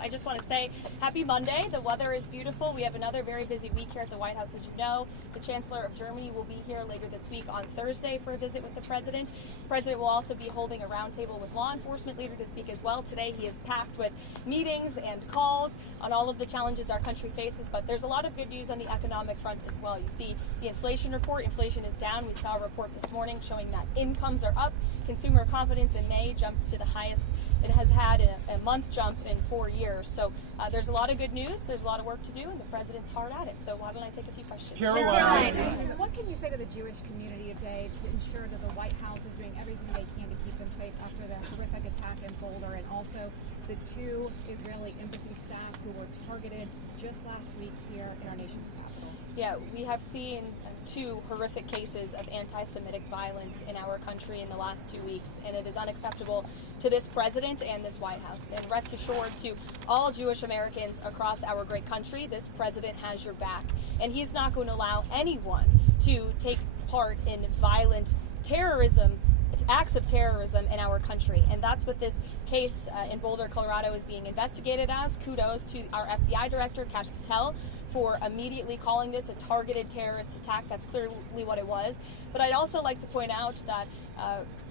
I just want to say happy Monday. The weather is beautiful. We have another very busy week here at the White House, as you know. The Chancellor of Germany will be here later this week on Thursday for a visit with the President. The President will also be holding a roundtable with law enforcement later this week as well. Today he is packed with meetings and calls on all of the challenges our country faces, but there's a lot of good news on the economic front as well. You see the inflation report. Inflation is down. We saw a report this morning showing that incomes are up. Consumer confidence in May jumped to the highest it has had a month jump in 4 years. So there's a lot of good news. There's a lot of work to do, and the President's hard at it. So why don't I take a few questions? Caroline. What can you say to the Jewish community today to ensure that the White House is doing everything they can to keep them safe after the horrific attack in Boulder, and also the 2 Israeli embassy staff who were targeted just last week here in our nation's capital? Yeah, we have seen 2 horrific cases of anti-Semitic violence in our country in the last 2 weeks, and it is unacceptable to this President and this White House. And rest assured, to all Jewish Americans across our great country, this President has your back, and he's not going to allow anyone to take part in violent terrorism, acts of terrorism in our country. And that's what this case in Boulder, Colorado is being investigated as. Kudos to our FBI Director, Kash Patel, for immediately calling this a targeted terrorist attack. That's clearly what it was. But I'd also like to point out that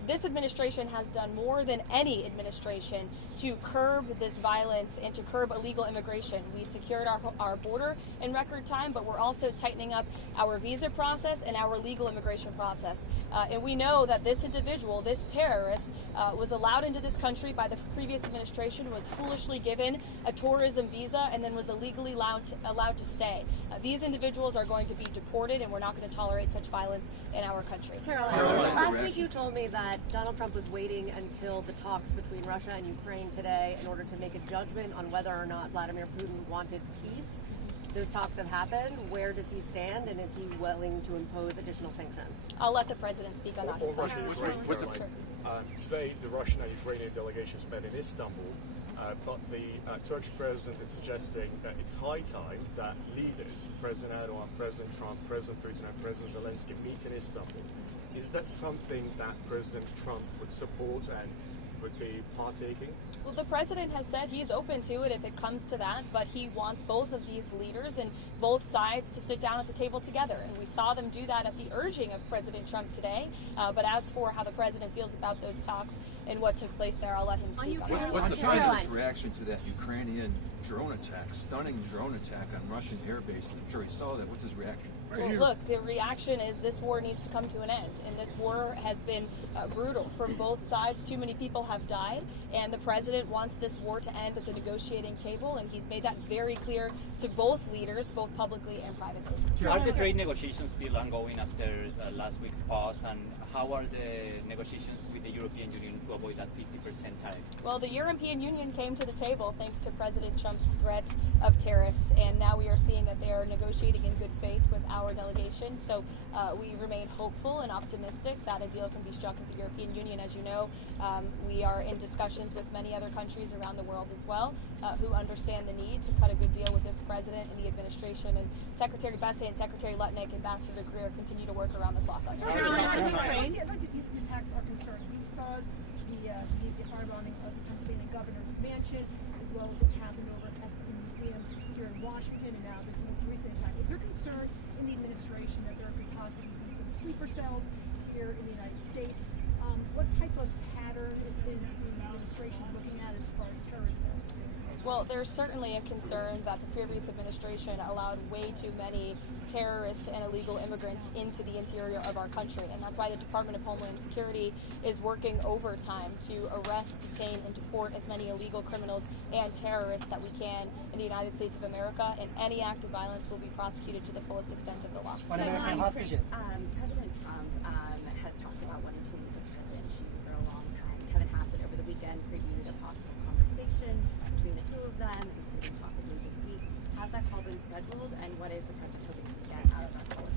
this administration has done more than any administration to curb this violence and to curb illegal immigration. We secured our border in record time, but we're also tightening up our visa process and our legal immigration process. And we know that this individual, this terrorist, was allowed into this country by the previous administration, was foolishly given a tourism visa, and then was illegally allowed to stay. These individuals are going to be deported, and we're not going to tolerate such violence in our country. Caroline, last week you told me that Donald Trump was waiting until the talks between Russia and Ukraine today in order to make a judgment on whether or not Vladimir Putin wanted peace. Those talks have happened. Where does he stand, and is he willing to impose additional sanctions? I'll let the President speak on that. Today, the Russian and Ukrainian delegations met in Istanbul, but the Turkish president is suggesting that it's high time that leaders, President Erdogan, President Trump, President Putin, and President Zelensky meet in Istanbul. Is that something that President Trump would support and would be partaking? Well, the President has said he's open to it if it comes to that, but he wants both of these leaders and both sides to sit down at the table together. And we saw them do that at the urging of President Trump today. But as for how the President feels about those talks and what took place there, I'll let him speak on that. What's the President's reaction to that Ukrainian drone attack, stunning drone attack on Russian airbase? I'm sure he saw that. What's his reaction? Well, look, the reaction is this war needs to come to an end, and this war has been brutal from both sides. Too many people have died, and the President wants this war to end at the negotiating table, and he's made that very clear to both leaders, both publicly and privately. Are the trade negotiations still ongoing after last week's pause, and how are the negotiations with the European Union to avoid that 50% tariff? Well, the European Union came to the table thanks to President Trump's threat of tariffs, and now we are seeing that they are negotiating in good faith with our delegation. So we remain hopeful and optimistic that a deal can be struck with the European Union. As you know, we are in discussions with many other countries around the world as well who understand the need to cut a good deal with this President and the administration. And Secretary Bessie and Secretary Lutnick, Ambassador Greer continue to work around the clock on this. These attacks are concerning. We saw the firebombing of the Pennsylvania governor's mansion, as well as what happened over at the museum here in Washington, and now this most recent attack. Is there concern in the administration that there could possibly be some sleeper cells here in the United States? What type of pattern is the administration looking at as far as terrorist cells? Well, there's certainly a concern that the previous administration allowed way too many terrorists and illegal immigrants into the interior of our country. And that's why the Department of Homeland Security is working overtime to arrest, detain, and deport as many illegal criminals and terrorists that we can in the United States of America. And any act of violence will be prosecuted to the fullest extent of the law. On American hostages. President Trump has talked about wanting to meet with President Xi for a long time. Kevin Hassett over the weekend previewed a possible conversation between the 2 of them, including possibly this week. Has that call been scheduled, and what is the President hoping to get out of that call?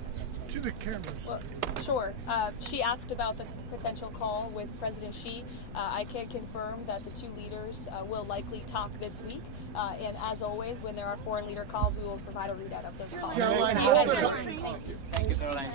To the cameras. Well, sure. She asked about the potential call with President Xi. I can confirm that the 2 leaders will likely talk this week. And as always, when there are foreign leader calls, we will provide a readout of those calls. Caroline, Thank you, Caroline.